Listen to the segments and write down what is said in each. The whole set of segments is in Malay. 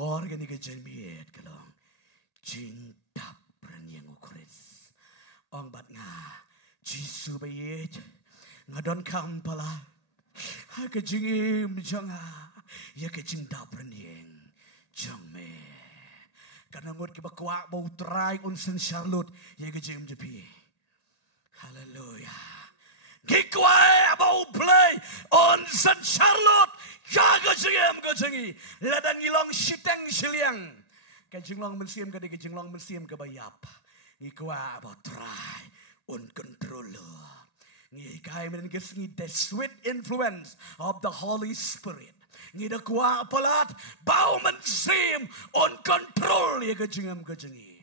bor gani ke jemiet kalong jing dap yang ukris ong bat nga jisu bayet ngadon kampala ha ke jingim janga ya ke jing dap yang jang me karena ngot ke bakwa bau try unsen Charlotte ya ke jing jepi hallelujah Kikwa bau play unsen Charlotte ya ke jing ladang ilong siteng siliang kan jinglong mensiam ka di jinglong mensiam ka bayap ikwa about try un controller ngi kai men ngi the sweet influence of the Holy Spirit ngi da kwa palat bau mensiam un control ya ka jingam ka jingi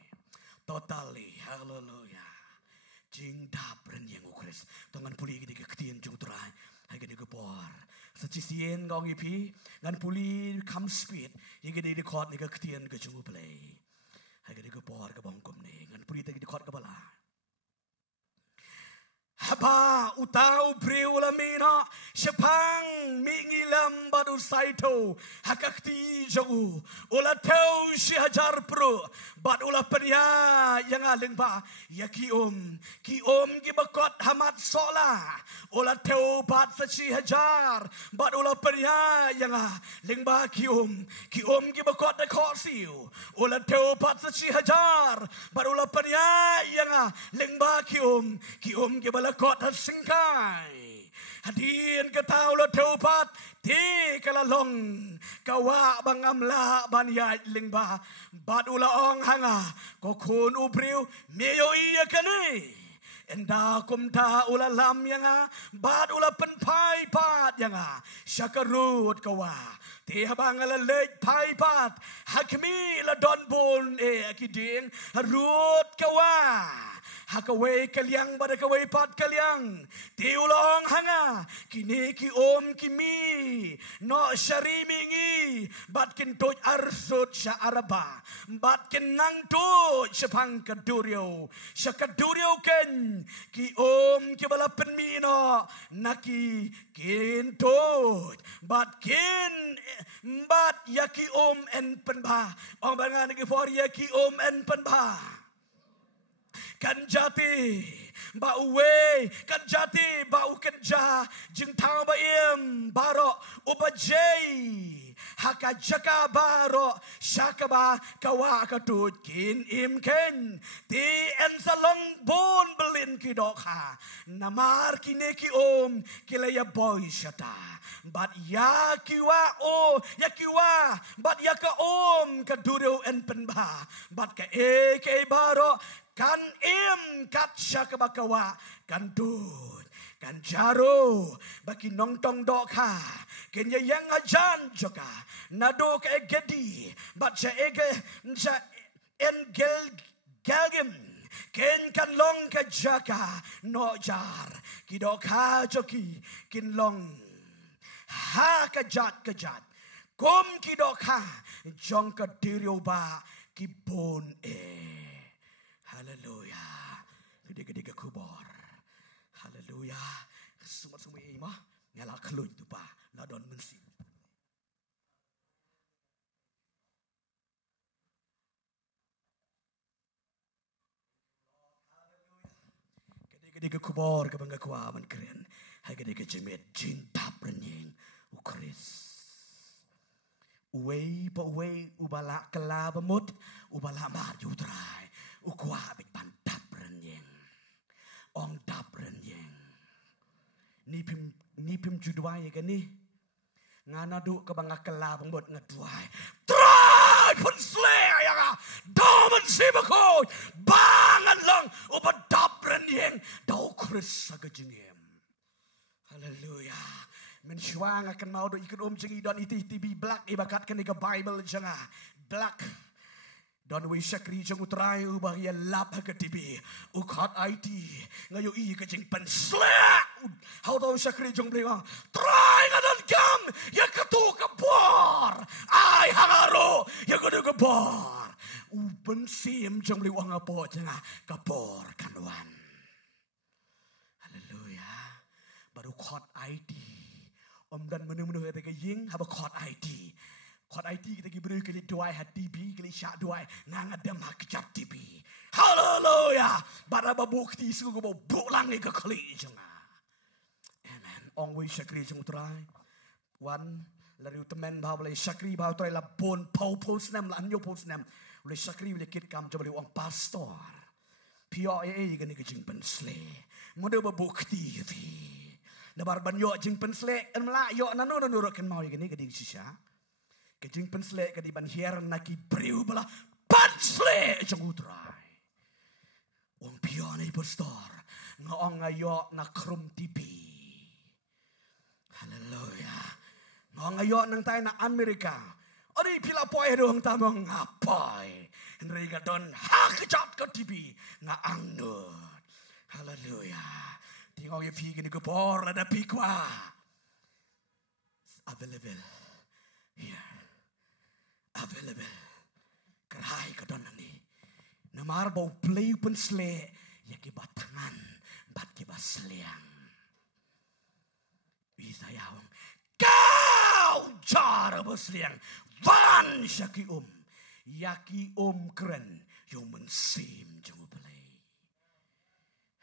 totally hallelujah jing dap ren yang ukris tongan puli ki ketien jung try hai ka di por Sachisien gong ipi ngan puli come speed yige di record ni ka ketien ka jungu play hai ka di ka por ka bong kom ni ngan puli ta di record ka bala haba utau priula mina shapang mingilam badu saito hakakti jogu ula teu shi hajar pro bad ula peria yang aling ba ya ki om ki bakot hamat sola ula teu bat sachi hajar bad ula peria yang aling ba ki om ki bakot da khosiu ula teu bat sachi hajar bad ula peria yang aling ba ki om ki balakot singkai hadin ketau lo teupat ti kalalong kawa bangam la ban ya lingba bad ula ong hanga ko kun upriu meyo iya kani enda kumta ula lam yanga bad ula penpai pat yanga syakarut kawa ti habang ala lej pai pat hakmi la don bon akiding harut kawa hakaway kalyang badakaway pat kalyang tiulong hanga kini ki om kimi no syarimingi bat kin toj arsut sya araba bat kin nang toj syapang kaduryo syakaduryo ken ki om ki bala penmino naki kin toj bat yaki om en penba ong bangan ki for yaki om en penba Kanjati bauwe kanjati bau kenja jeng tau baim baro ubajai hakajaka baro syakaba kawa katut kin imken ti en salong bon belin kidokha namar kine ki om kilaya boy syata bat yakiwa bat yaka om kaduro en penba bat ka ke baro kan im kat syakabakawa kan dud kan jaro baki nongtong doka kenya yang ajan joka nado ka egedi bat sa engel galgim ken kan long ka jaka no jar kidoka joki kin long ha kajat kom kidoka jong ka dirioba kibon Hallelujah. Gede-gede ke kubor. Hallelujah. Semua imah nyala keluj tu pa. Ladon mensi. Gede-gede ke kubor ke bangga kuah man keren. Hai gede-gede jemet jintap renyeng ukris. Uwei pa uwei ubala kela bemut ubala mar jutrai. Ukwa bit ban dap renyeng ong dap renyeng ni pim judwai kan ni ngana du ke bangga kela bembot ngedwai try pun slay ya domen sibako bangan long uba dap renyeng dau kris sagajengem hallelujah men syuang akan mau do ikut jengi don iti tibi black ibakat kan ke Bible janga black Don we syakri jeng utrai ubah ya lap ke tibi ukat IT ngayo i ke jeng penslek how tau syakri jeng beriwang try ngadan kam ya ketu kebor ai hangaro ya ketu kebor uben sim jeng beriwang apa jengah kebor kanuan haleluya baru kot ID om dan menu-menu kata ke ying haba kot ID Kod IT kita beri kali doai hati bi kali syak doai ngangadam hak kejap tibi. Haleluya. Bara babukti suku bo bulang ke kali jenga. Amen. Ong we syakri jeng utrai. Wan lari utamen bahawa lari syakri bahawa utrai la bon pau snam la anyo pau snam. Lari syakri lari kit kam coba lari ong pastor. PIA gani ke jeng pensle. Muda babukti ti. Nabar banyo jeng pensle en mela yo nano nurutkan mau gani ke ding sisa. Ke jeng pensle ke di ban hier naki briu bala pensle jeng utrai. Wong pione pastor ngong ayo na krum tipi. Haleluya. Ngong ayo nang tay na Amerika. Ori pila poe dong tamong ngapai. Henry don hakijat ke tipi nga angnut. Haleluya. Tingong ye pi gini gepor ada pikwa. Available here. Available. Kerai ke don ni. Namar bau play pensle ya ki batangan bat ki basliang. Bisa yaung kau jar basliang van syaki yaki keren yo mensim jeng play.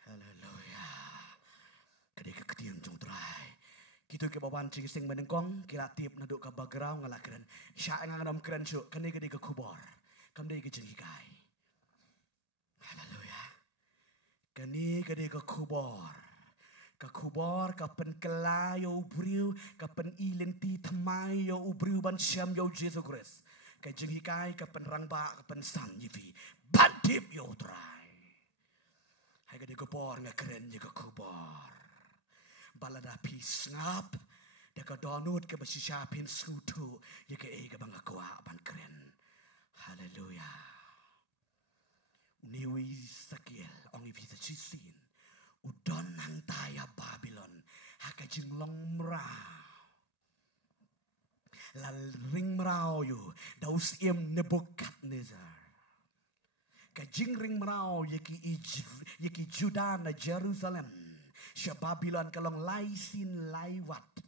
Haleluya. Kadek ketiung jeng trai. Kita ke bawan cing sing menengkong kira tiap naduk ka bagrau ngalakren. Sya ngangadam keren syuk kene ke kubor. Kamdai ke jeng hikai. Haleluya. Kani kadi ke kubor. Ke kubor kapen kelai yo ubriu. Kapen ilenti temai yo ubriu ban syam yo Yesus Kristus. Ke jenghikai kapen rangba kapen san yivi. Bantip yo trai. Hai kadi kubor ngakeren je ke kubor. Balada pis ngap. Deka donut ke besisapin sutu. Ya ke ke bangga kuah ban keren. Haleluya. Niwi sakil ongi visa chisin udon nang taya Babylon haka jinglong mrau la ring mrau yu daus iem Nebukadnezar ka jing ring mrau yaki Juda na Jerusalem sya Babylon kalong laisin laiwat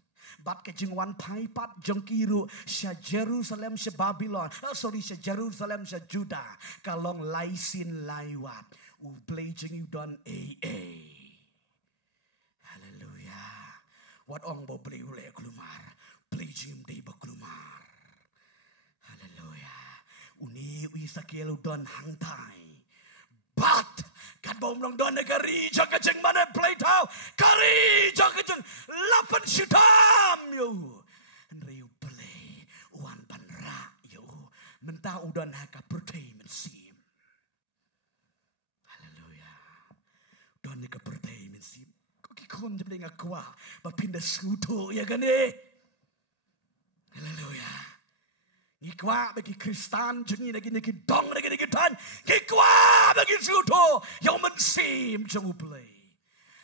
bat ke jing wan paipat jengkiru sya Jerusalem sya Babylon sya Jerusalem sya Juda kalong laisin laiwat u play jing you don haleluya wat ong bo play ule klumar play jing day ba klumar haleluya uni wi sakelo don hangtai bat kan bom long don negari jaga jeng mana play tau kari jaga jeng lapan syutam yo Henry play wan panra yo mentah udan haka pertai mensim haleluya don haka pertai mensim kok kikon jebling akwa ba pindah skuto ya gane haleluya Ikwa bagi Kristan jengi lagi dong lagi tan. Ikwa bagi suto yang mensim jeng play.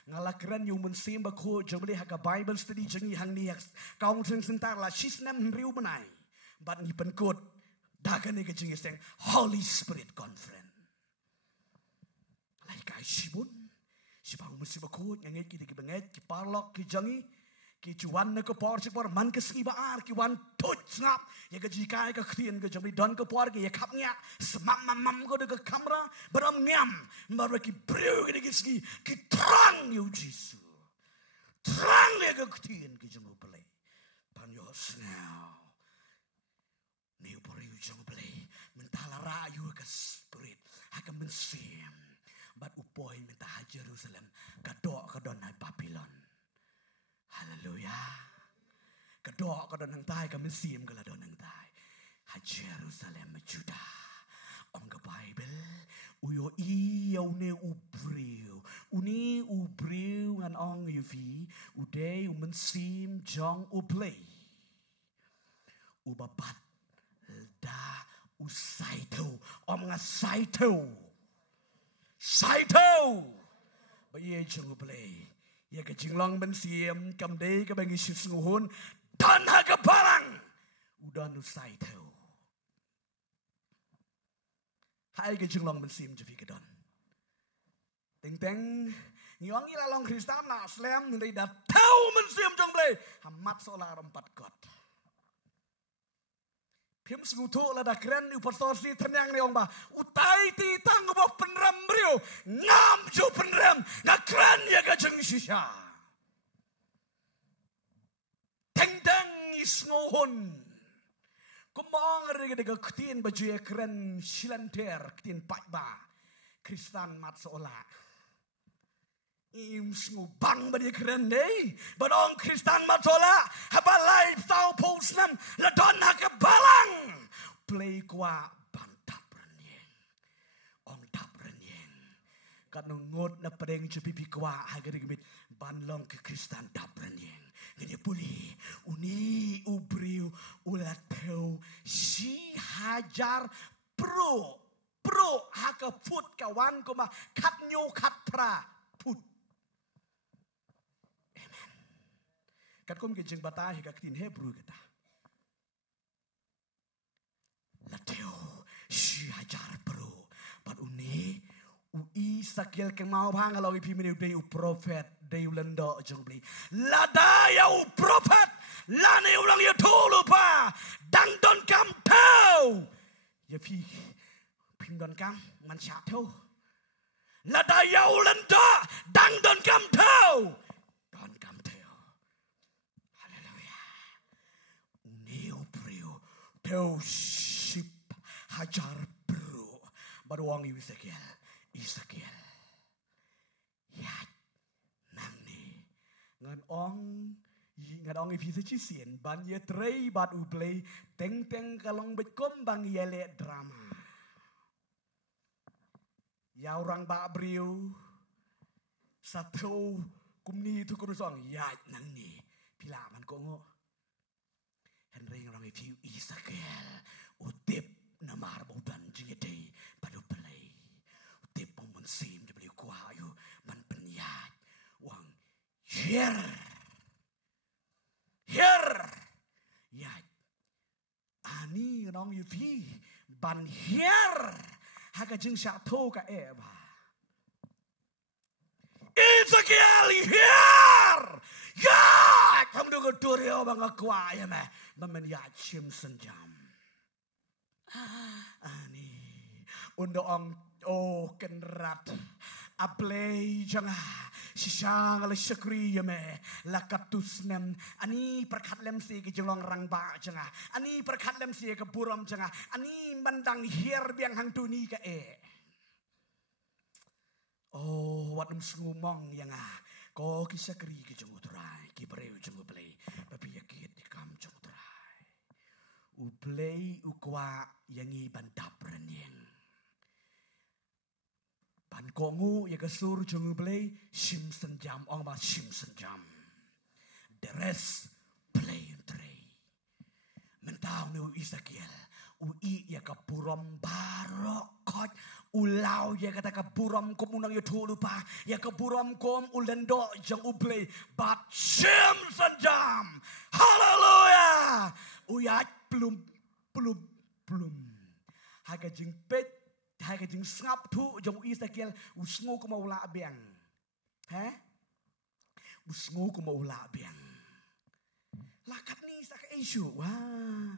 Ngalakran yang mensim bako jeng beli haka Bible study jengi hang ni kaung seng sentar la sisnem riu menai. Bat ni penkut dagan ni jengi seng Holy Spirit Conference. Lai kai sibun. Sibang mensim bako nganget ki benget ki parlok ki jengi. Ki cuan na ke por cipor man ke skibaar ki wan tut ngap ya ke jikai ke khien ke jami don ke por ke ya kap nya semam mam ko de ke kamera beram ngam mar ki breu ke ski ki trang yu Jesu trang ya ke khien ki jamo play pan yo now ni por yu jamo play mentala ra yu ke spirit hakam mensim bat upoi menta Jerusalem kadok kadon Babylon haleluya. Kedua ka donang tay kami sim kala donang tay. Ha Jerusalem Juda. Ong ka Bible uyo iyaw ne ubriw. Uni ubriw ngan ong yuvi uday umensim jong uplay. Ubabat da usaito. Om nga saito. Saito. Baye jong uplay. Ya ke jinglong bensiam kamdei ke bangi susunguhun dan haga barang udah nusai tau hai ke jinglong bensiam jepi ke don teng teng ngiwangi lalong Kristan na slam nilai dah tau bensiam jong blay hamat solar 4 god พิมพ์สูทุละดักเรนอุปสรรคทันยังในองบ่าอุตัยตีตั้งบอกเป็นรำเรียวงามจูเป็นรำนักเรนยังก็จึงชิชาtengdang isnohon kumong regedega ktin baju keren silanter ktin pakba Kristan mat seola im sngu bang badi keren dei badong Kristan mat seola habalai tau posnam ladon hakabalang play kwa bantap renyeng ong tap renyeng kanungot na pedeng cepipi kwa hagedegmit banlong ke Kristan tap renyeng Ini puli uni ubriu ulateu si hajar pro haka put kawan kuma kat nyu kat pra put. Amen. Kat kum ke jeng bata hika ktin Hebrew kita. Lateu si hajar pro pat uni ui sakil ke mau bang kalau ipi meni dei u prophet dei ulendo jengli lada ya u prophet lane ulang ya tulu pa dang don kam tau ya pi pim don kam man cha tau lada ya ulendo dang don kam tau don kam tau haleluya uni u prio tau sip hajar bro baru wang Isakiel ya nang ni ngan ong ipi se sien ban ye trei bat u play teng kalong bet kom bang yele drama ya orang ba briu satu kumni tu kurusong ya nang ni pila man ko ngo Henry orang ipi Isakiel utip namar bodan jingete padu play tip pun sim je beli kuayu ban penyat wang here ya ani nong yu pi ban here haka jing sha to ka eba Ezekiel here ya kam do ko turio bang kuaya me ban ya chim senjam ani undo ong oh kenrat aplay janga sisang le syakri me lakatus nem ani perkat lem si ke jelong rang ba janga ani perkat lem si ke buram janga ani mandang hier biang hang tuni ka oh wat ngumong yang ko kisakri ke jengutrai ki breu jenguplay tapi yakit dikam jengutrai uplay ukwa yangi bandap renyeng Pan kongu ya kesur jeng play Simpson jam ong ba Simpson jam. The rest play and tray. Mentau nu Isakiel ui ya kapurom barokot ulau ya kata kapurom kom unang yutu lupa ya kapurom kom ulendo jeng uplay but Simpson jam. Hallelujah. Uyat belum. Haga jeng pet hai ka jing ngap thu jong Isakiel usngu ko mau la biang usngu ko mau la biang lakat ni sak isu wah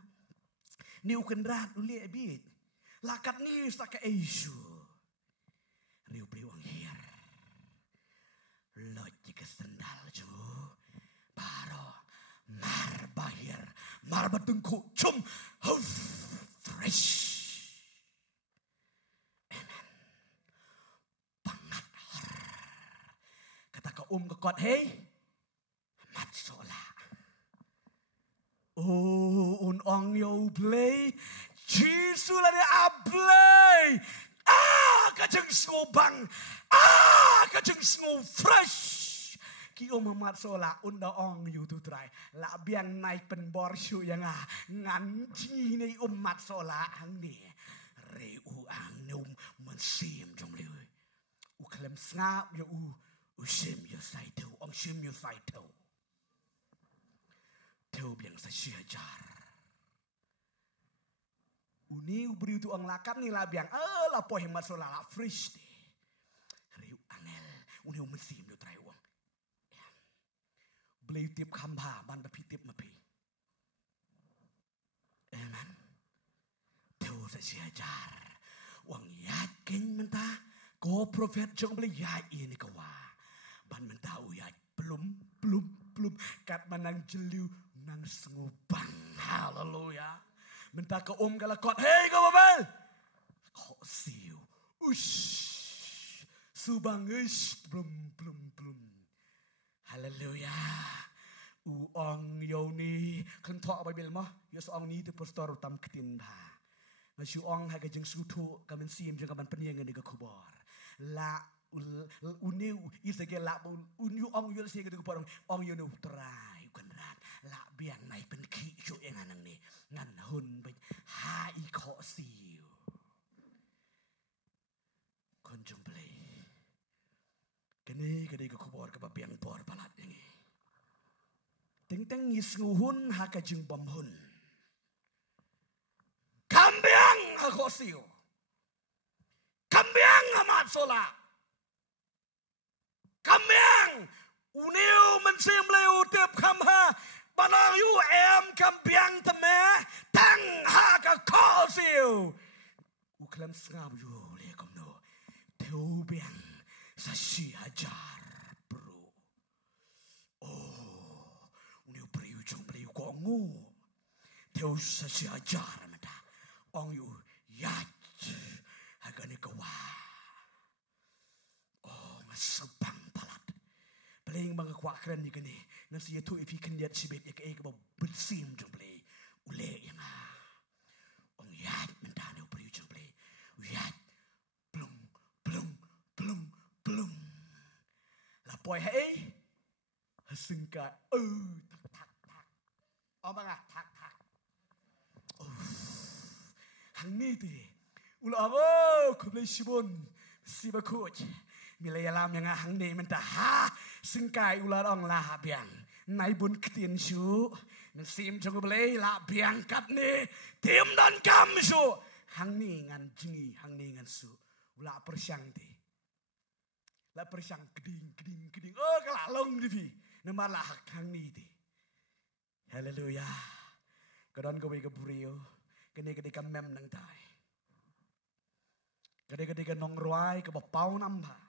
ni uken rat uli bit lakat ni sak isu riu priwang hier loj ke sendal jo baro mar bahir mar batungku cum fresh kekot hei mat sola un ong yo play jisu la de ablay kajeng skobang kajeng sko fresh ki mat sola unda ong yu tu trai la biang naik pen bor shu yang ngan chi nei mat sola ang ni re u ang num man sim jong liu u klem snap yo usim yo sai teu ong sim yo sai teu biang sa siajar uni ubri tu ong lakap ni la biang la po hemat sola la fresh de riu angel uni mesim yo trai wong beli tip kamba ban tapi tip mapi amen saja ajar. Wang yakin mentah. Ko profet jong beli yat ini kawa. Ban mentah uyat belum. Kat manang jeliu nang sengubang. Haleluya. Mentah ke galakot. Hei kau babel. Kok siu. Ush. Subang ush. Belum. Haleluya. Uang yoni. Kentok babel mah. Yos ong ni tu pastor tam ketin dah. Ngasih ong haga jeng sutu. Kamen sim jeng kamen penyengan di kubor. La. Uniu isage la uniu ong yul sige ko parang ong yun utray kunrat la biang nai pen ki chu engan ni ngan hun be ha I kho siu kon jong play kene ko bor ka biang bor balat ni teng is nguhun ha ka jing bom hun kambiang ha kho siu kambiang amat sola Kambiang, uniu mensim leu tiap kamha, banang yu em kambiang teme, tang ha ka call siu. Uklam sengau yu le komno, teu biang sashi hajar bro. Oh, uniu priu jong priu kongu, teu sashi hajar mata, ong yu yat, hagani kawa. Oh, masubang. Paling mga kwakran ni gani. Nang siya tu ipi kanyat sibit ya kaya ka bersim jong play. Ule yang Ong yat mentane upri jong play. Yat. Plum. Lapoy hai. Hasengka. Tak. Oh mga tak. Hang ni tu. Ula abo. Kublay sibon. Siba coach. Milay alam yang hang ni mentah ha sengkai ular ong lah biang nai bun ketien su nasim jong belai lah biang kat ni tim dan kam su hang ni ngan jengi hang ni ngan su ulah persiang ti lah persiang keding oh kelak long di nama lah hang ni ti haleluya kadon kowe ke burio kene kam mem nang tai kene nong ruai ke bapau nambah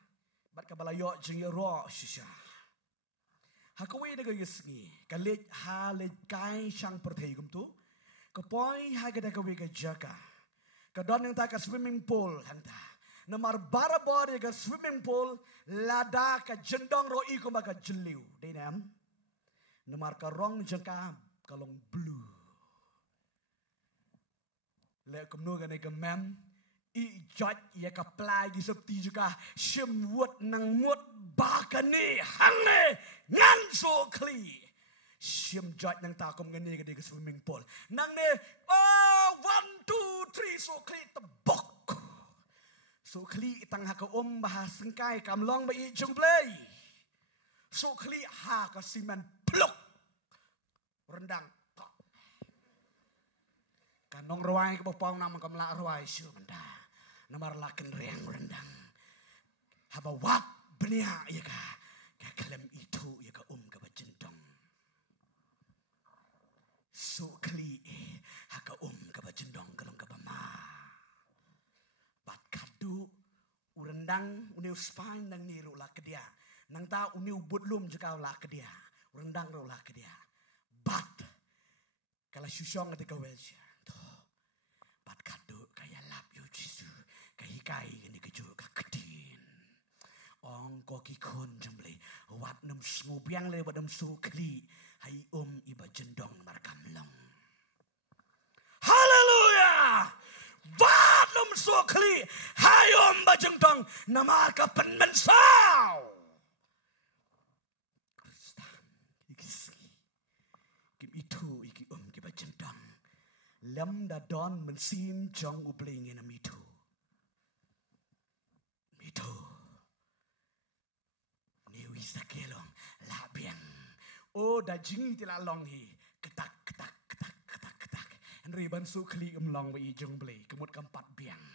bat kabalayok jeng ro shisha hakwe de gisngi kalit halit kai sang perthei gum tu kapoi ha gada kawe ga jaka kadon yang ta ka swimming pool hanta namar barabor ga swimming pool lada ka jendong ro I ko ba ka jeliu de nam namar ka rong jaka kalong blue le kumno ga ne ka mem I judge ya ka play gisapti juga shimwot nang mut bakani hangne ngan so kli shim judge nang takom ngani ka swimming pool nang ne 1 2 3 so kli tebok so kli tang ha ka bahas sengkai kamlong ba I jung play so kli ha ka simen pluk rendang kanong ruai ka bapau nama kamla ruai syu menda namar laken reang rendang haba wat benia ya ka kalem itu ya ka ka bajendong so kli ha ka ka bajendong kalong ka bama bat kadu urendang uniu spine nang niru la ke dia nang ta uniu butlum juga la ke dia urendang ro la ke dia bat kala syusyong ketika welsia bat kadu kaya lap yu jisu kai ni keju ka kedin ong ko ki kon jemble wat nem smubiang le badam su kli hai iba jendong mar kamlong haleluya wat nem su kli hai ba jendong namar ka pen mensau kim itu iki ki ba jendong lam da don mensim jong ubling in mitu ni wisa kelong la biang oh da jingi ti la long hi ketak Henry ban su kli long ba I jong ble kemut keempat biang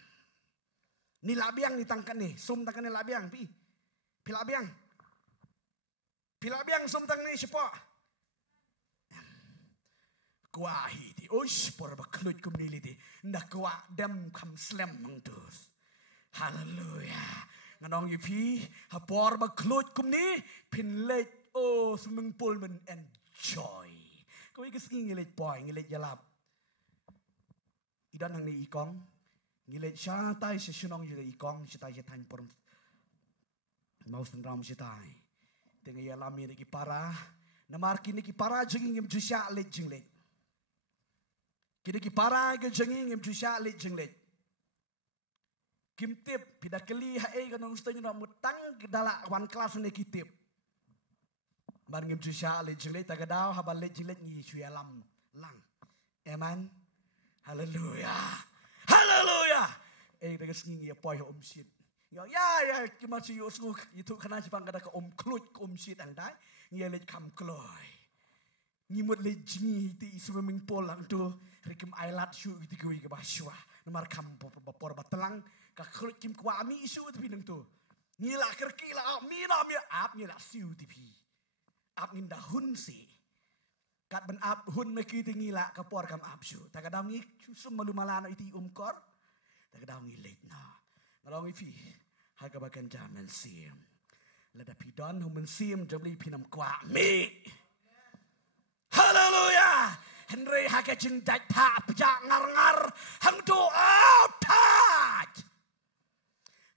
ni la biang ni tangkan ni sum tangkan ni la biang pi la biang sum tang ni siapa kuahi ti oish por ba klut kum ni li ti na kwa dem kam slam mang dus hallelujah nganong yu pi ha por ba klut kum ni pin let o suming pul men enjoy ko ik sking ngilet boy ngilet yalap idan hang ni ikong ngilet sha tai se shunong yu ikong shi tai tan por mau sendram shi tai tenga yalam ni ki para namar kini ki para jenging im jusya let jinglet kini ki para ke jenging im jusya let jinglet kim tip pidakeli hae kanong stenyo na mutang dala wan kelas ni kitip bar ngim jusya let jinglet tagadaw habal let jinglet ngi chuyalam lang amen hallelujah hallelujah daga singi ya poy om shit ya kima si yo sku itu kana sipang kada ka om klut om shit ang dai ngi let kam kloy ngi mut let jingi ti swimming pool lang tu rikim ailat shu ti kui ke baswa namar kam por batelang ka klut kim kwa mi isu ti pinang tu ngi la kerki la mi na mi ap ngi la siu ti pi ap ngi da hun si kat ben ap hun me ki ti ngi la ka por kam ap shu ta ka dam ngi sum malu malana iti kor ta ka dam ngi let na ngalong ifi ha ka bakan jaman sim la da pi don hum sim jabli pinam kwa mi hallelujah Henry ha ka jing dai ta pja ngar hang do out touch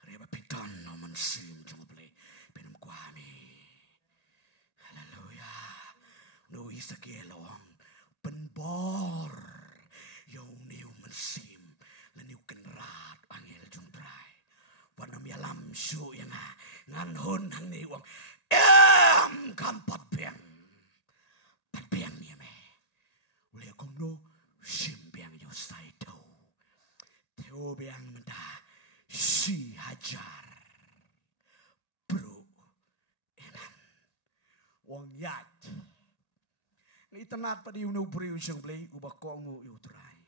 re ba pi don hum sim jabli pinam kwa mi hallelujah no isa ke long pen bor yo niu man sim la niu kan rat angel jung trai wanam yalam shu yang ngan hon hang ni wang kam pat biang ni me ule kong no sim biang yo sai tau teo biang menda si hajar bro amen wang yat ni tanat pa di uno brio jang blay ubakongo yo trai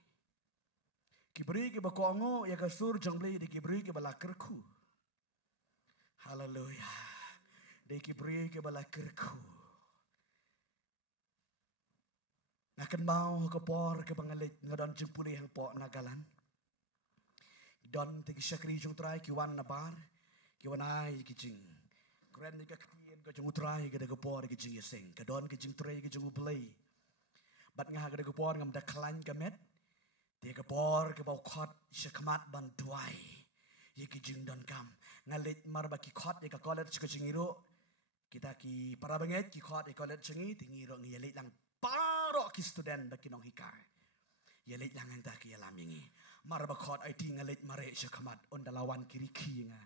kibri ke bakongo ya kasur jang blay di kibri ke balakerku hallelujah di kibri ke balakerku nakan mau ke por ke bangalit ngadon jeng puli hang po nagalan don tegi syakri jung trai ki wan nabar ki wan ai ki jing kren ni ka kien ka jung trai ke de por ki jing yeseng ka don ki jing trai ki jung play bat nga ka de por ngam da klan ka met te ka por ke bau khot shakmat ban tuai ye ki jing don kam ngalit mar ba ki khot ye ka kolet ka jing iro kita ki para banget ki khot e kolet jingi tingi ro ngi yelit lang paro ki student ba ki nong hikai yelit lang anta ki yalam ngi mar ba khot ai ti ngalit mare shakmat on dalawan kiri ki nga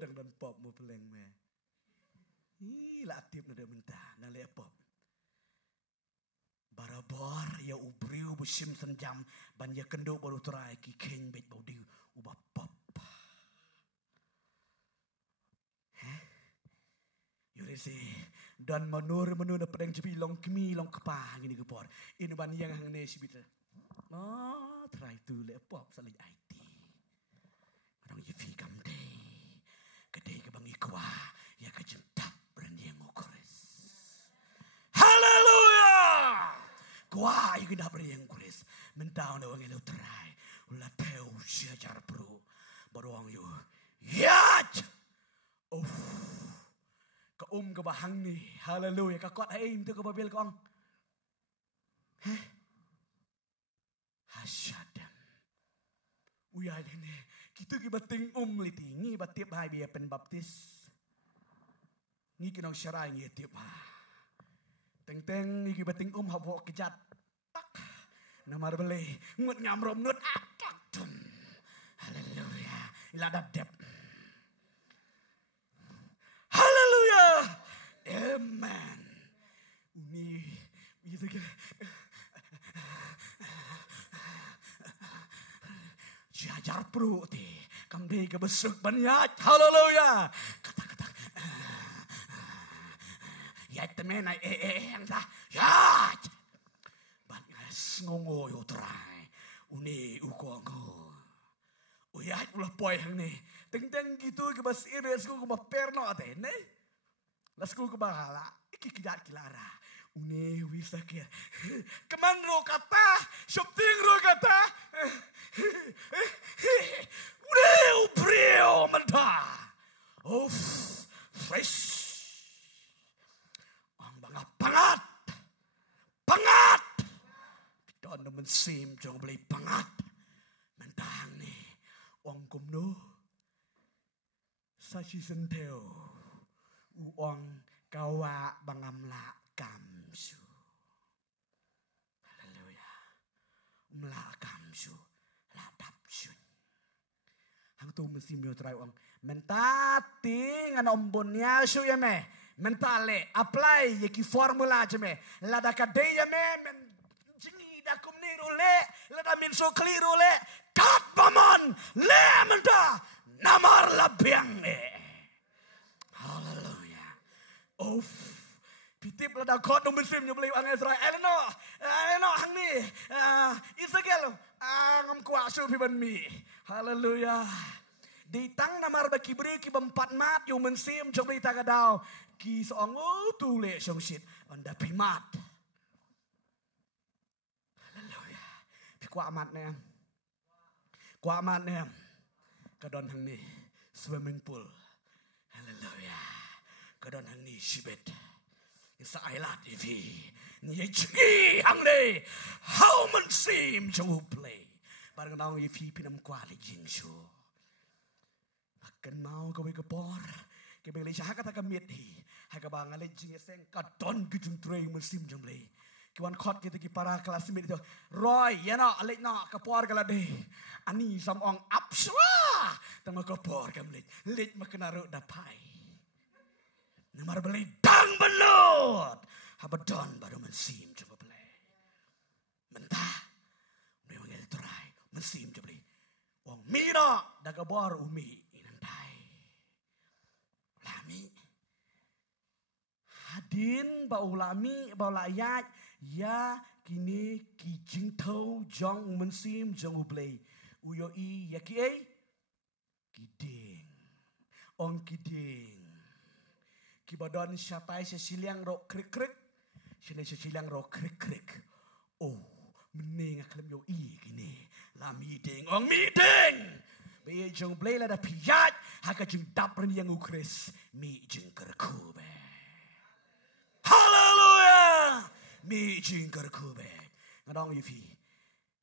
dang dan pop mo peleng me la tip na de minta na le pop barabor ya ubriu busim senjam ban ya kendo baru terai ki keng bet bau diu uba pop yure se dan manur na pedang cepi long kemi long kepa ngini kepor ini ban yang hang ne sibit try tu le pop sali IT orang ye fi kam dei kedai ke bangi kwa ya ka jentap ran yang okres hallelujah kwa you kena beri yang kuris mentau na wangi terai ulah teu siajar pro baruang you yat ka ka bahang ni hallelujah ka kot aim tu ka babil kong hasyadam uya ni kita ki bating liti ngi batip hai biya pen baptis ngi kinong syarai ngi tip ha teng ngi ki bating hawo kejat namar beli ngut ngamrom ngut akak hallelujah ila dap hallelujah amen uni gitu ke jajar pro ti kamde ke besuk banyak hallelujah kata ya temen ai yang dah ya ngongo yo trai uni ukongo uyat ulah poy hang ni teng gitu ke bas ire sku ke perno ate ne la sku ke bahala iki kidat kilara Uni wisakir. Keman ro kata, shopping ro kata. Udah brio mentah. Oh, fresh. Ang bangga pangat. Pangat. Don naman sim jong beli pangat. Mentang ni. Ong kumno. Sa season teo. Uong kawa bangamla kamsu. Hallelujah. Umla kamsu. Ladap sun. Hang tu mesti mio try uang. Mentati ngan ombonnya su ya me. Mentale apply yeki formula jeme. Lada kade ya me. Men jingi da kumni role. Lada min so kli role. Kat paman. Le menta. Namar labiang Hallelujah. Oh, pitip lada kod muslim yo beli ang Israel. Eno hang ni. Israel ngam kuasu pi ban mi. Hallelujah. Di tang namar ba kibri ki bempat mat yo muslim jong beli tagadao. Ki soong tu le song shit onda pi mat. Hallelujah. Pi kwa mat ne. Kwa mat ne. Kadon hang ni swimming pool. Hallelujah. Kadon hang ni shibet. Isa ailat ifi. Ni chi hang ni. How man seem to play. Parang nang ifi pinam kwali jing shu. Akan mau kawe kepor. Kebeli syah kata kemit hi. Hakabang alej jing seng kadon gijung treng musim jomble. Kiwan kot kita ki para kelas mit itu. Roy, ya no, alej no kepor kala deh. Ani samong apswa. Tama kepor kamlej. Lej makenaru dapai. Namar beli dang benut. Habadon baru mensim coba beli. Mentah. Memang el try. Mensim coba beli. Wong mira dagabor umi inandai. Lami. Hadin bau lami bau layat ya kini kijing tau jong mensim jong ublay uyo i ya ki ay kiding ong kiding kibadon syatay sa silyang ro krik krik sinay sa silyang ro krik krik oh mening aklam yo i kini lami ding ong miding bay jong blay la da piyat haka jing dapren yang ukris mi jing kerkube. Hallelujah. Mi jing kerkube. Ngadong yufi.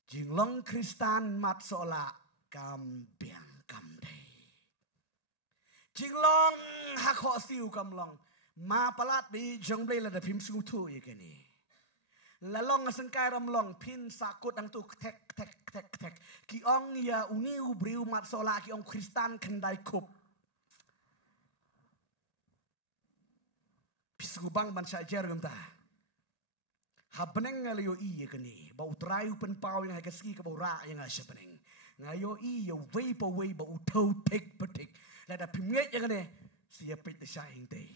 Jing long Kristan mat sola kam biang kam day. Jing long hakho siu kam long. Ma palat bi jong blay la da pim su tu ye kini. La long asengkai ram long pin sakut ang tu tek tek tek tek. Ki ong ya uniu briu mat sola ki ong Kristan kendai kup. Pisubang ban sajar gamta. Habeneng ngalayo iya kani. Bau terayu pen pau yang hakeski ke bau ra yang asya peneng. Ngayo iya wei pa wei bau tau tek petik. Lada pimget yang kani. Siya pit the shine day.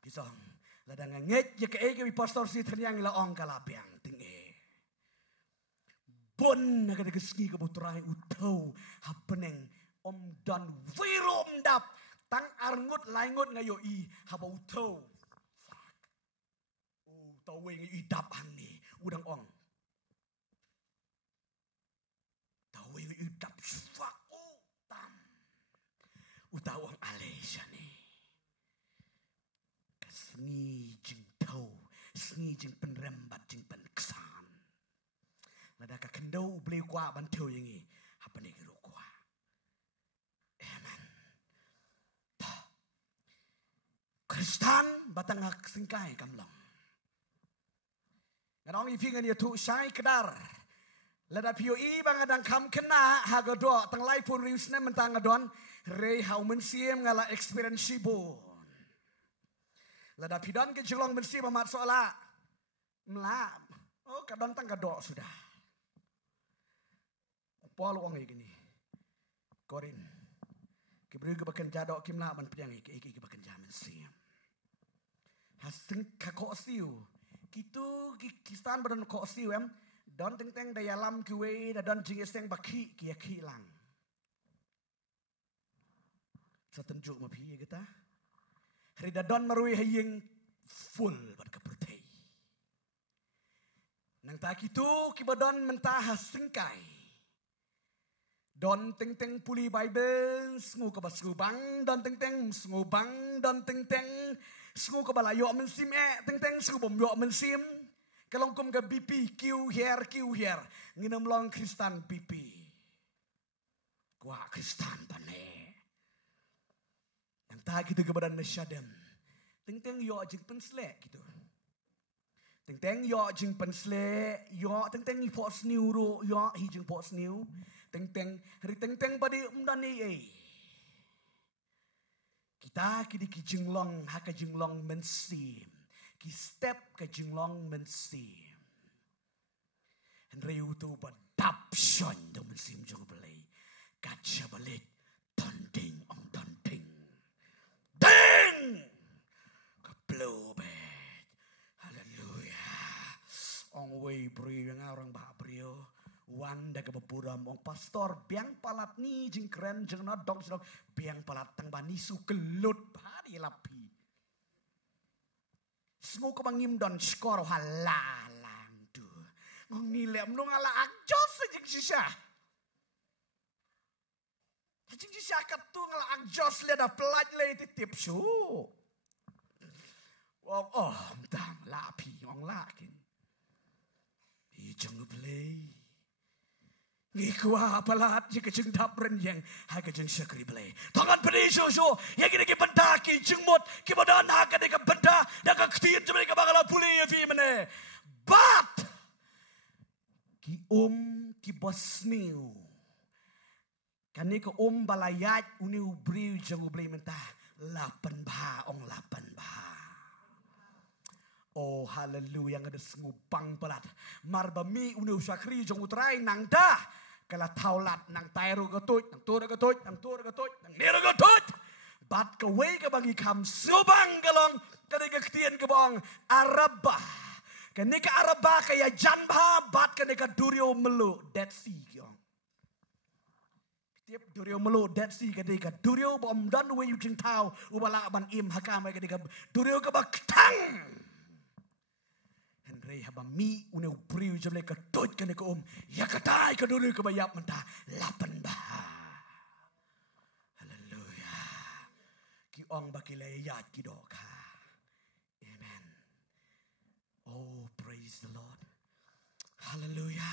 Pisong. Lada nganget ya ke ege bi pastor si ternyang ila ong kalapiang tinggi. Bon naga hakeski ke bau terayu utau. Habeneng om dan wirom dap. Tang arngut laingut ngayo i habau tau. Fuck. Oh, tau weng i dap hang ni. Udang ong. Tau weng i dap. Fuck. Oh, tam. Utau ong alesya ni. Sengi jing tau. Sengi jing penrembat jing penkesan. Lada ka kendau beli kuah bantu yang i. Apa ni kira kuah. Amen. Kristan batangak singkai kamlang. Nganong ifing an tu syai kedar. Lada POE bangadang kam kena hagado tang lai pun riusne mentang adon rei hau mensiem ngala experience bon. Lada pidan ke jelong mensiem amat soala. Mla. Oh kadang tang gado sudah. Pol wong gini. Korin. Kibri ke bakan jadok kimla ban pedang iki ke bakan jaman siam. Haseng kakok siu. Kitu kistan badan kok siu em. Don teng teng daya lam kuwe da don jingeseng baki kia kilang. Satenjuk ma pi kita. Hari da don marui hayeng full bat kepertai. Nang tak itu kibadon mentah sengkai. Don teng teng puli Bible sengu ke basubang don teng teng sengu bang don teng teng sengu ke balayo mensim teng teng sengu bom yo mensim kalong kum ke BP Q here nginam long Kristen BP. Gua Kristen pane. Nang tak itu kebadan nasyadem. Teng teng yo jing penslek gitu. Teng teng yo jing pensle yo teng teng ni pos new ro yo hi jing pos new teng teng hari teng teng badi umdani kita kidi ki jinglong ha ka jinglong mensim ki step ka jinglong mensim henry utu badap shon do mensim jong belai kacha balit tonding ong tonding ding ka blow ong wei bri yang orang ba brio wanda ke bepuram ong pastor biang palat ni jing keren jeng na dong sedong biang palat tang bani su kelut bari lapi sengu ke bangim don skor halalang tu ngong nilem nung ala akjos jing sisa jing sisa kat tu ngala akjos le da pelaj le titip su ong tang lapi ong lakin Jangan belai. Ngikwa palat jika jeng dapren yang haga jeng syakri belai. Tangan beri so yang kini benda ki jengmut ki badan haga deka benda deka ketiin jemai ke bangala puli fi mene. But ki ki bosniu. Kani ke balayat uni ubri jeng ubli mentah 8 bah ong 8 bah. Oh haleluya yang ada sengupang pelat. Marbami uni usakri jong utrai nang dah. Kala taulat nang tairu ketut, nang tur ketut, nang niru ketut. Bat kawai ke bagi kam subang galong kani ke ketien ke bong Arabah. Kani ke Arabah kaya janbha bat kani ke durio melu Dead Sea kyong. Tiap durio melu Dead Sea kani ke durio bom dan we jing tau ubala ban im hakam kani ke durio ke baktang. Henry habami une upriu jable ka tot kene ko ya katai ka dulu ke bayap mentah 8 bah. Haleluya. Ki ong baki layat ki doka. Amen. Oh praise the Lord. Haleluya.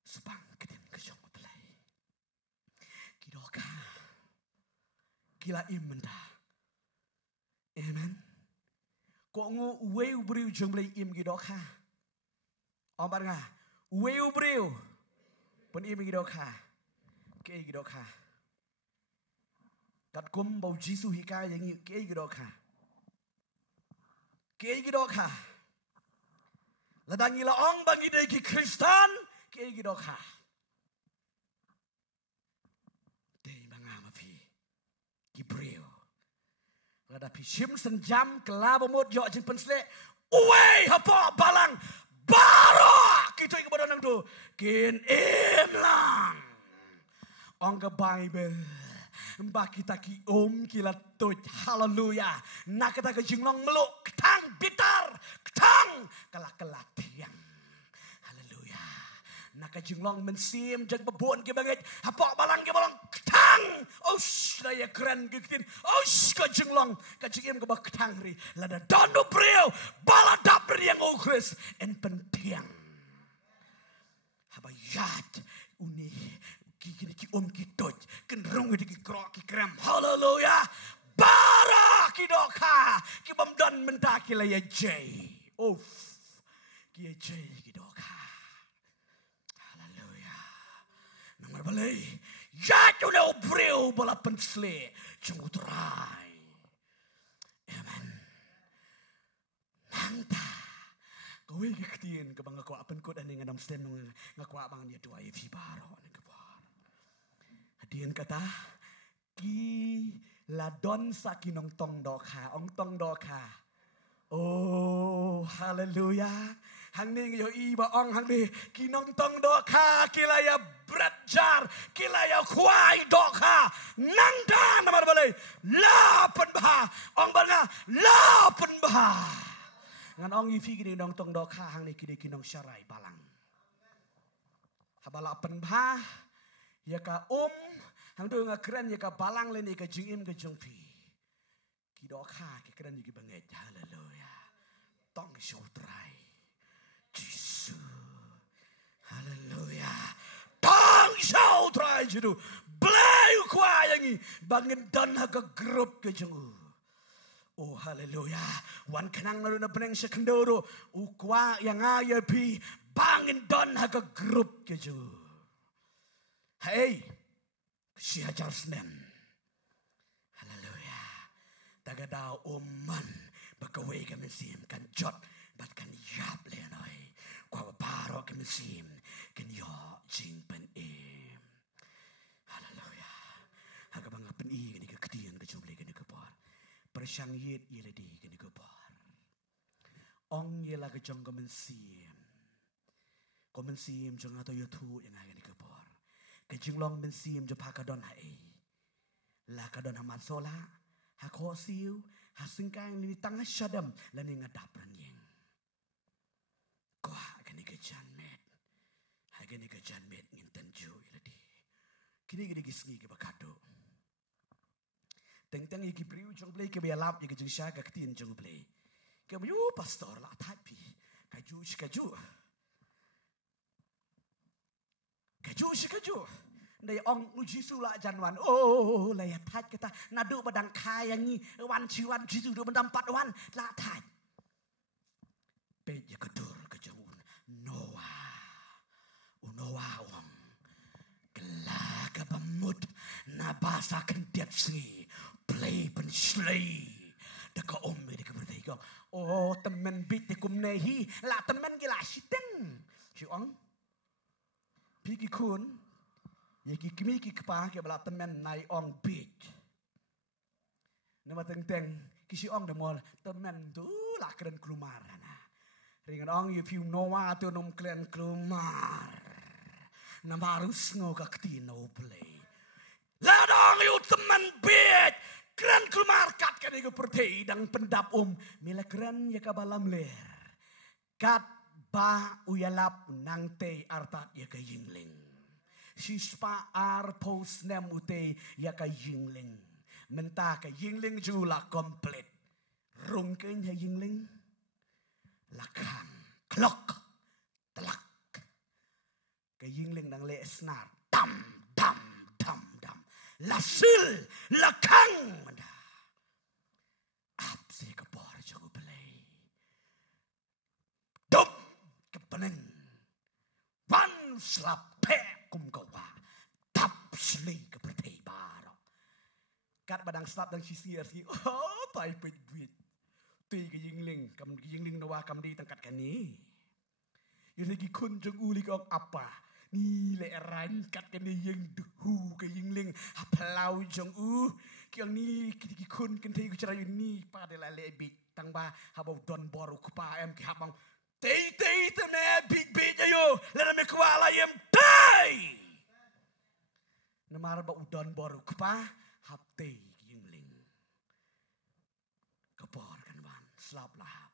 Sebang kedin ke jong play. Ki doka. Kila im mentah. Amen. Kok ngu weu briu jumlai im gidok ha. Ombar nga. Weu briu. Pun im gidok ha. Ke gidok ha. Kat kum bau Jisu hika yang ke gidok ha. Ke gidok ha. Ladangi la ong bagi dai ki Kristen ke gidok ha. Dei bangama pi. Ki briu. Lada pishim senjam kelabamut yo jing pensle uwe hapa balang baro kita ikut badan tu kin imlang ong ke Bible mbak kita ki kila tut haleluya nak kita ke jinglong meluk ketang bitar ketang kelak tiang haleluya nak ke jinglong mensim jag bebon ke banget hapa balang ke balang ketang osh daya keren gitin osh ka jinglong ka jingim ke ketang ri lada danu priu bala dapr yang ogres en pentiang habayat uni ki kitot kenrong di krok ki krem haleluya bara ki doka ki bamdan mentaki la ya jay of ki jay ki doka haleluya nomor balai ya tu le obreu bala pensle chungutrai amen nangta kowe ketien ke bang ko apen ko dan ngadam stem ngaku abang dia dua fi baro ni ke bar hadien kata ki ladon sakinong tong doka ong tong doka oh haleluya hang ning yo i ba ong hang ni kinong tong do kha kilaya bratjar kilaya khwai do kha nang dan ma balai la pen ba ong ba nga la pen ba ngan ong i fi kini nong tong do kha hang ni kini kinong syarai balang habala pen ba ya ka hang do nga kren ya ka balang le ni ka jing im ka jong pi ki do kha ki kren ni ki banget haleluya tong show try Jesus haleluya tong show try jidu blay kwa yangi bangin dan ha ka grup ka jong oh haleluya wan kanang na na peneng sa kandoro ukwa yang aya pi bangin dan ha ka grup ka jong hey si hajar senen. Haleluya. Tagadao man bagaway kami sim kan jot bat kan yap lenoi. Kwa baro kami sim kan yo jing pen im. Haleluya. Haga bang pen i gani ka ketian ka jumle gani ka par. Persang yet yele di gani ka par. Ong yela ka jong kami sim. Kami sim jong ato yotu yang gani ka par. Kajing long ben sim jo pakadon hai la kadon hamat sola ha kho siu ha singkang ni tang shadam la ni ngadap ranyeng kwa kani ka janmet ha kani ka janmet ngin tanju iladi kini gini gisngi ke bakado teng teng iki priu jong play ke belap ye jing sha ka tin jong play ke yu pastor la tapi kaju Kaju. Dari ong Jisu la janwan. Oh, layat hat kita. Nadu badang kaya ni. Wan ciwan Jisu du badang 4 wan. La hat. Peja kedur kejauhan. Noah ong. Kelaga bamut. Nabasa kendiat si. Play pen slay. Deka di kebertai kau. Oh, temen bit dikum nehi. La temen gila siteng. Si ong. Pigi kun, yaki kimi ki kpa ke bala temen nai ong big. Nama teng kisi ong demol temen tu la keren kelumar na. Ringan ong you piu noa tu nom keren kelumar. Nama harus ngo kakti no play. La dong you temen big. Keren kelumar kat kani ke pertei dang pendap mila keren ya kabalam ler. Kat ba uyalap nang te artat ya ka yingling. Sispa ar post nem ute ya ka yingling. Menta ka yingling jula komplit. Rungken ya yingling. Lakang. Klok. Telak. Ka yingling nang le snar. Dam. Lasil. Lakang. Apsi ka por jogo play. Dop. Peneng wan slap pe kum kawa tap slay ke pertei baro kat badang slap dang sisi oh tai pe buit tui ke yingling kam ke yingling nawa kam di tangkat kani yo lagi kun jong uli kong apa ni le ran kat kani yang duhu ke yingling aplau jong kyang ni ki kun ken tei ku cara ni pa de la le bit tang ba habau don boru ku pa em ki habang Tei te me big ayo lera me kuala yem tai namar ba udon boru kpa hap tei yingling kapor kan ban slap lah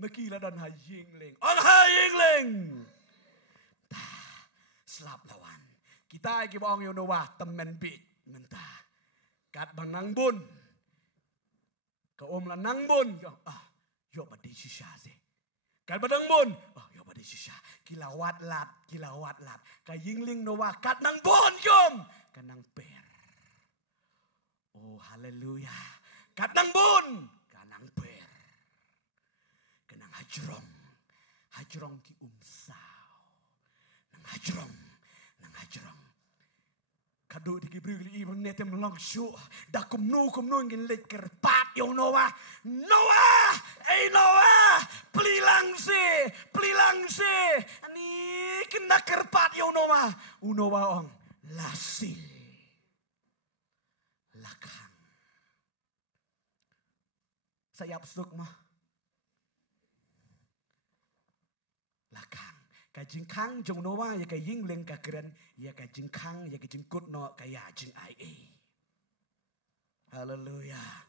mekila dan ha yingling on ha yingling slap lawan kita ki bong yo no wa temen big mentah kat bang nang bun ka la nang bun yo ba di shisha se Kan badang bon. Oh, yo pada susah. Kilawat lat. Ka yingling no wakat nang bon yom. Kanang per. Oh, haleluya. Kat nang bon. Kanang per. Kanang hajrong. Hajrong ki umsaw. Nang hajrong. Kado di kibri ibang netem langsung. Da kumnu ngin lek kerpat yo Noah. Noah, pelilang si. Ani kena kerpat yo Noah. Noah ong lasil. Lakang. Sayap suk mah. cái chính khang trong nó wa ya cái ying leng cái keren ya cái chính khang ya cái chính cốt nó cái ya chính ai hallelujah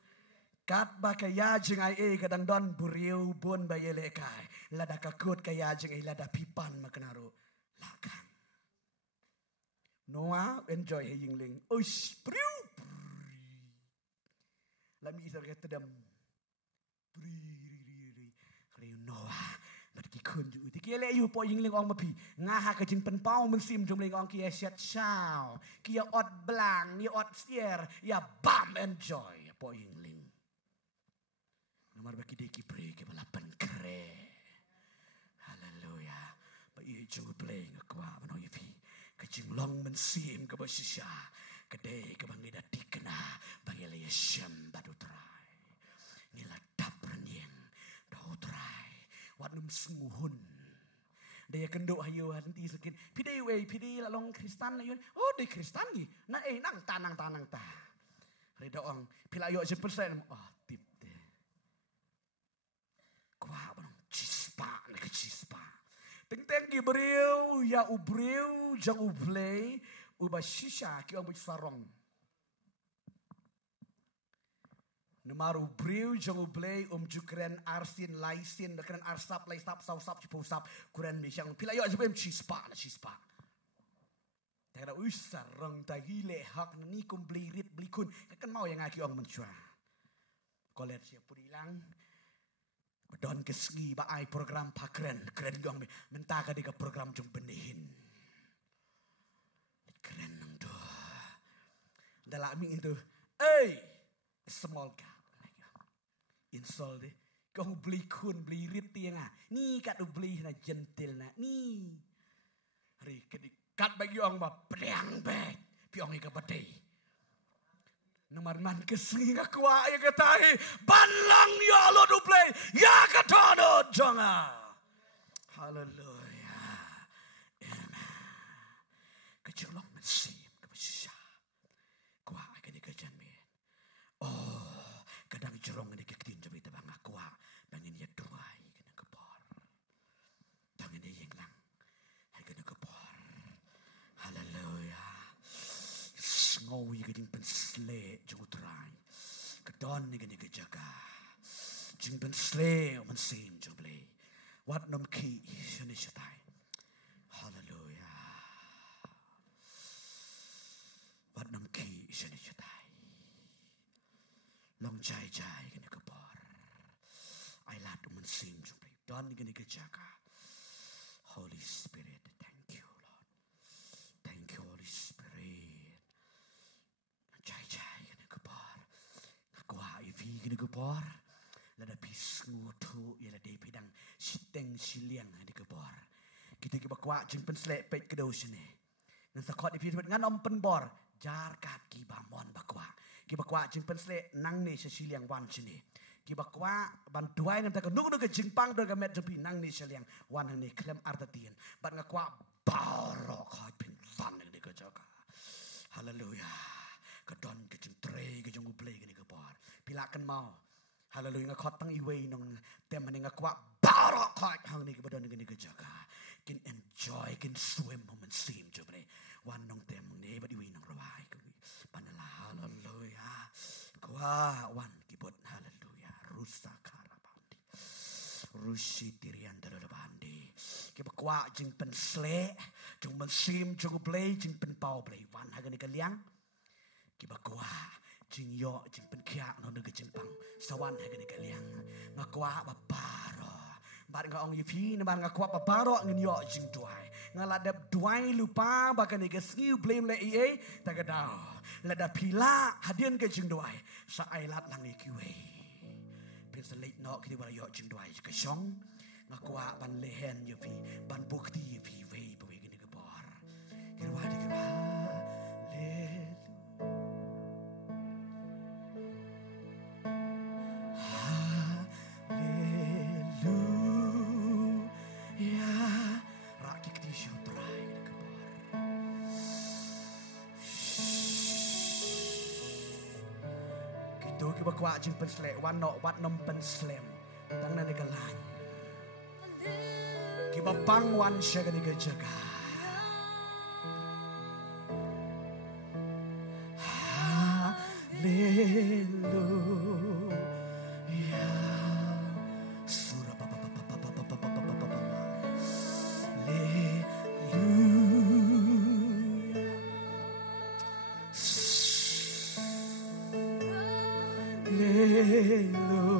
kat ba cái ya chính ai kadang don buriu bun ba ye le kai lada ka cốt cái ya chính ai lada pipan ma kenaro lakan Noah enjoy he ying leng oi spriu la mi sa cái tedam pri Noahบัดกี่คนอยู่ที่เกี่ยเลยอยู่ปอยิงลิงอองมาผีงาหากระจิงเป็นเป้ามันซิมจมลิงอองเกี่ยเช็ดเช้าเกี่ยอดบลังนี่อดเสียร์อย่าบัม enjoy ปอยิงลิงnomor bagi deki pray ke balapan kre haleluya ba i ju play ngakwa mano yipi kajing long man sim ke basisya kede ke bangi dati kena bangi le yeshem badu trai ngila dapranyeng do traiวัดนุ่มสมุหุนเดี๋ยวกันดูอายุหันตีสกินพี่ได้เว้ยพี่ได้ละลองคริสตันนะยุนโอ้ได้คริสตันกี่นั่นนั่งตาเรียดองพี่ละอายุ10%อ๋อติดเด้กว่าบ้างชิสปานี่ก็ชิสปาตึงกี่บริวยาอุบริวจังอุบเลยอุบาชิชากี่องไปสารองNamaru briu jangu blay jukren arsin laisin kren arsap laisap sausap cipusap kuren misyang pila yo sebem chispa. Takda usar rang tagi le hak ni kum blirit blikun kan mau yang aki ong mencua. Kolet siap pudilang Badon kesgi ba ai program pakren keren gong mentah ka dika program jung benihin. Keren nang do. Dalami itu. Small guy. Install deh. Kau beli kun beli rit tiang ni kat beli na gentil na ni. Hari kedikat bagi orang ba pedang bet. Piong ika badai. Nomor man kesing akwa ya katai banlang ya lo do play ya katano jonga. Hallelujah. Kecilong mesim kebesya. Kwa kini kejan me. Oh, kadang jerong ni kekin jabi tabang akwa bangin ya duai kena kepor. Tangan dia yang lang. Hai kena kepor. Hallelujah. Ngawi kading pensle jungutrai. Kedon ni kena kejaga. Jing pensle man sim juble. Wat nom ki shani shatai. Hallelujah. Wat nom ki shani shatai. Long jai kena kepor. I lad man sim juble. Don ni kena kejaga. Holy Spirit, thank you Lord. Thank you Holy Spirit. Jai kena kepor. Ngakwa ivi kena kepor. Lada pisngu tu ialah dia pedang siteng siliang di kepor. Kita kibakwa jeng penslek pet kedau sini. Ngan sakot di pirit ngan om penbor jar kat kibamon bakwa. Kibakwa jeng penslek nang ni siliang wan sini. Kibakwa bantuai nam tak nuk ke jingpang do gamet jepi nang ni siliang wan ni klem artatien. Bat ngakwa barok hai pin van ni ke jaga. Hallelujah. Kedon ke jeng tre ke jeng uplay ke ni kepor. Pilakan mau. Hallelujah ngakot tang iway nong teman ngakwa barok kai hang ni kebadon ni kejaga. Kin enjoy kin swim moment sim jobre. Wan nong tem ni bad iway nong rawai ku. Panala hallelujah. Kwa wan kibot hallelujah. Rusa karabandi. Rusi tirian dalabandi. Kibakwa jing pensle, jing mensim jing play jing penpau play. Wan hagan ni kaliang. Kibakwa jing yo jing penkiak no nege jingpang sawan hagan kaliang ngakwa babaro bar nga ong yipi na bar ngakwa babaro ngin yo jing duai ngaladap duai lupa bakan nege skill blame le ie tagadao lada pila hadian ke jing duai sa ailat lang ikiwe pin sa late no kini bara yo jing duai ka syong ngakwa ban lehen yipi ban bukti yipi we bawe gini ke bor kirwa di kirwa Bakwa jing penslek wan no wat nom penslem tang na nikalan. bapangwan siya kaniga jaga. Haleluya. Surah Haleluya.